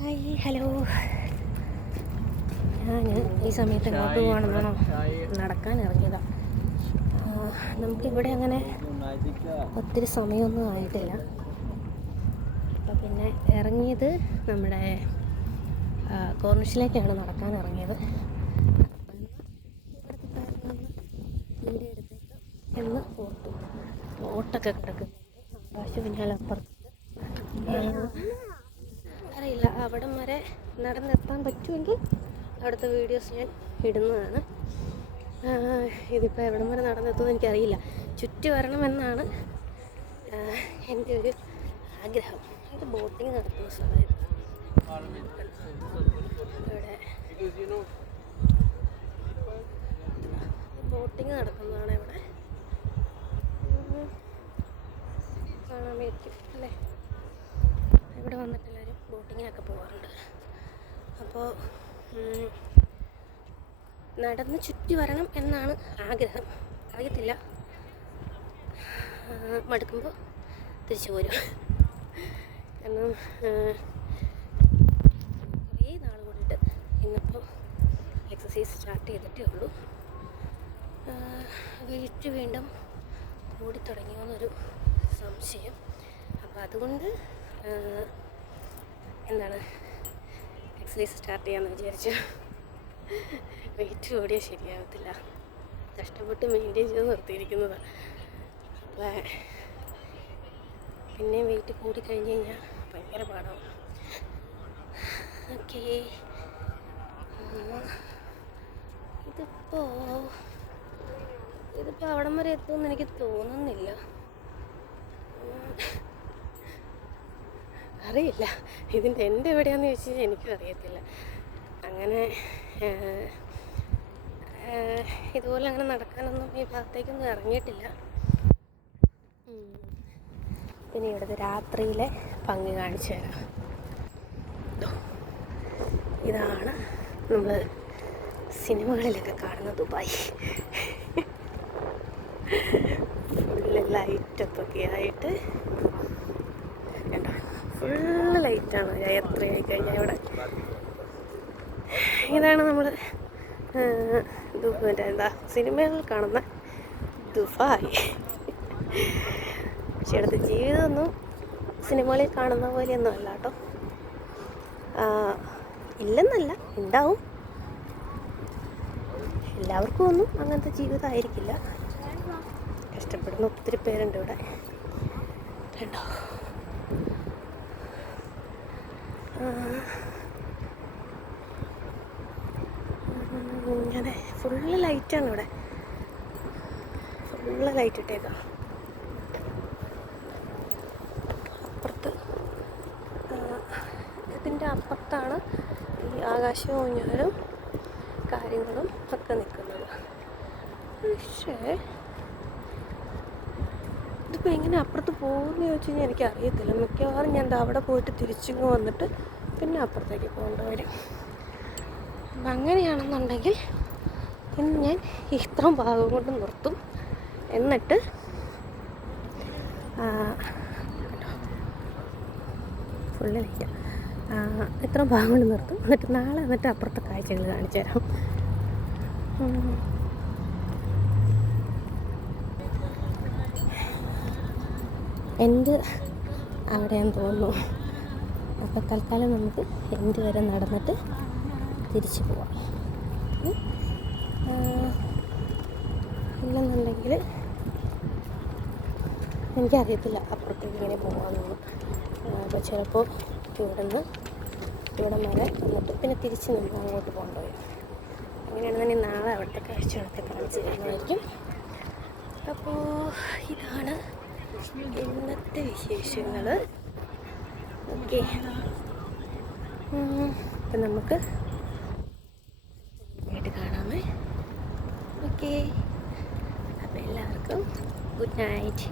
Hi hello. ഞാൻ ഈ സമയത്ത് എങ്ങോട്ട് പോകണമെന്നാണോ നടക്കാൻ ഇറങ്ങിയതാണ്. നമുക്കിവിടെ അങ്ങനെ ഒത്തിരി സമയമൊന്നും ആയിട്ടില്ല. അപ്പോൾ പിന്നെ ഇറങ്ങിയത് നമ്മുടെ കോർണിഷിലേക്കാണ് നടക്കാൻ ഇറങ്ങിയത്. വീഡിയോ എടുത്തേക്ക് എന്ന് ഓർത്തു. ഓട്ടൊക്കെ കിടക്കുന്നുണ്ട്, ആകാശം പിന്നാലെ അപ്പുറത്ത്. അറിയില്ല, അവിടം വരെ നടന്നെത്താൻ പറ്റുമെങ്കിൽ അവിടുത്തെ വീഡിയോസ് ഞാൻ ഇടുന്നതാണ്. ഇതിപ്പോൾ എവിടം വരെ നടന്നെത്തുമെന്ന് എനിക്കറിയില്ല. ചുറ്റി വരണമെന്നാണ് എൻ്റെ ഒരു ആഗ്രഹം. ഇത് ബോട്ടിങ് നടക്കുന്ന സ്ഥലമായിരുന്നു. ഇവിടെ ബോട്ടിങ് നടക്കുന്നതാണ്. ഇവിടെ കാണാൻ പറ്റും അല്ലേ? ഇവിടെ വന്നിട്ട് എല്ലാവരും ബോട്ടിങ്ങിനൊക്കെ പോകാറുണ്ട്. അപ്പോൾ നടന്ന് ചുറ്റി വരണം എന്നാണ് ആഗ്രഹം. അറിയത്തില്ല, മടുക്കുമ്പോൾ തിരിച്ചു പോരും. കാരണം കുറേ നാൾ കൂടിയിട്ട് ഇന്നിപ്പോൾ എക്സസൈസ് സ്റ്റാർട്ട് ചെയ്തിട്ടേ ഉള്ളൂ. വെയിറ്റ് വീണ്ടും കൂടിത്തുടങ്ങിയോന്നൊരു സംശയം. അപ്പോൾ അതുകൊണ്ട് എക്സസൈസ് സ്റ്റാർട്ട് ചെയ്യാമെന്ന് വിചാരിച്ചു. വെയിറ്റ് കൂടിയാൽ ശരിയാവത്തില്ല. കഷ്ടപ്പെട്ട് മെയിൻറ്റെയിൻ ചെയ്ത് നിർത്തിയിരിക്കുന്നതാണ്. അപ്പോൾ പിന്നെയും വെയിറ്റ് കൂടി കഴിഞ്ഞ് കഴിഞ്ഞാൽ ഭയങ്കര പാടാവും. ഓക്കേ, ഇതിപ്പോൾ അവിടം വരെ എത്തുമെന്ന് എനിക്ക് തോന്നുന്നില്ല. അറിയില്ല, ഇതിൻ്റെ എൻ്റെ എവിടെയാണെന്ന് ചോദിച്ചു കഴിഞ്ഞാൽ എനിക്കും അറിയത്തില്ല. അങ്ങനെ ഇതുപോലെ അങ്ങനെ നടക്കാനൊന്നും ഈ ഭാഗത്തേക്കൊന്നും ഇറങ്ങിയിട്ടില്ല. പിന്നെ ഇവിടുത്തെ രാത്രിയിലെ ഭംഗി കാണിച്ചു തരാം. ഇതാണ് നമ്മൾ സിനിമകളിലൊക്കെ കാണുന്ന ദുബായ്. ഫുള്ള് ലൈറ്റൊക്കെ ആയിട്ട് കണ്ടോ, ഫുള്ള് ലൈറ്റാണ് രാത്രിയായി കഴിഞ്ഞാൽ ഇവിടെ. ഇതാണ് നമ്മൾ സിനിമകളിൽ കാണുന്ന ദുബായ്. പക്ഷെ ഇവിടുത്തെ ജീവിതമൊന്നും സിനിമകളിൽ കാണുന്ന പോലെയൊന്നും അല്ല കേട്ടോ. ഇല്ലെന്നല്ല, ഉണ്ടാവും. എല്ലാവർക്കും ഒന്നും അങ്ങനത്തെ ജീവിതമായിരിക്കില്ല. കഷ്ടപ്പെടുന്ന ഒത്തിരി പേരുണ്ട് ഇവിടെ. കണ്ടോ, ഇങ്ങനെ ഫുള്ള് ലൈറ്റാണ് ഇവിടെ. ഫുള്ള് ലൈറ്റ് ഇട്ടേക്കാം. അപ്പുറത്ത് ഇതിൻ്റെ അപ്പുറത്താണ് ഈ ആകാശമൂഞ്ഞാലും കാര്യങ്ങളും ഒക്കെ നിൽക്കുന്നത്. പക്ഷേ ഇതിപ്പോൾ എങ്ങനെ അപ്പുറത്ത് പോകുമെന്ന് ചോദിച്ചു കഴിഞ്ഞാൽ എനിക്കറിയത്തില്ല. മിക്കവാറും ഞാൻ അവിടെ പോയിട്ട് തിരിച്ചിങ്ങ് വന്നിട്ട് പിന്നെ അപ്പുറത്തേക്ക് പോകേണ്ടി വരും. അപ്പം അങ്ങനെയാണെന്നുണ്ടെങ്കിൽ ഇന്ന് ഞാൻ ഇത്രയും ഭാഗം കൊണ്ട് നിർത്തും. എന്നിട്ട് ഫുള്ള് വയ്ക്കാം. ഇത്രയും ഭാഗം കൊണ്ട് നിർത്തും. എന്നിട്ട് നാളെ അപ്പുറത്തെ കാഴ്ചകൾ കാണിച്ചു തരാം. എൻ്റെ അവിടെയാന്ന് തോന്നുന്നു. അപ്പോൾ തൽക്കാലം നമുക്ക് എൻ്റെ വരെ നടന്നിട്ട് തിരിച്ചു പോവാം. ഇല്ലെന്നുണ്ടെങ്കിൽ എനിക്കറിയത്തില്ല അപ്പുറത്തേക്ക് ഇങ്ങനെ പോകാമെന്നൊന്നും. അപ്പോൾ ചിലപ്പോൾ ഇവിടം വരെ എന്നിട്ട് പിന്നെ തിരിച്ച് നമ്മൾ അങ്ങോട്ട് പോകേണ്ടി വരും. അങ്ങനെയാണെന്നുണ്ടെങ്കിൽ നാളെ അവിടുത്തെ കാഴ്ചകളൊക്കെ കാണിച്ച് തരുന്നതായിരിക്കും. അപ്പോൾ ഇതാണ് ഇന്നത്തെ വിശേഷങ്ങൾ. ഓക്കെ, അപ്പം നമുക്ക് ആയിട്ട് കാണാമേ. ഓക്കെ, അപ്പോൾ എല്ലാവർക്കും ഗുഡ് നൈറ്റ്.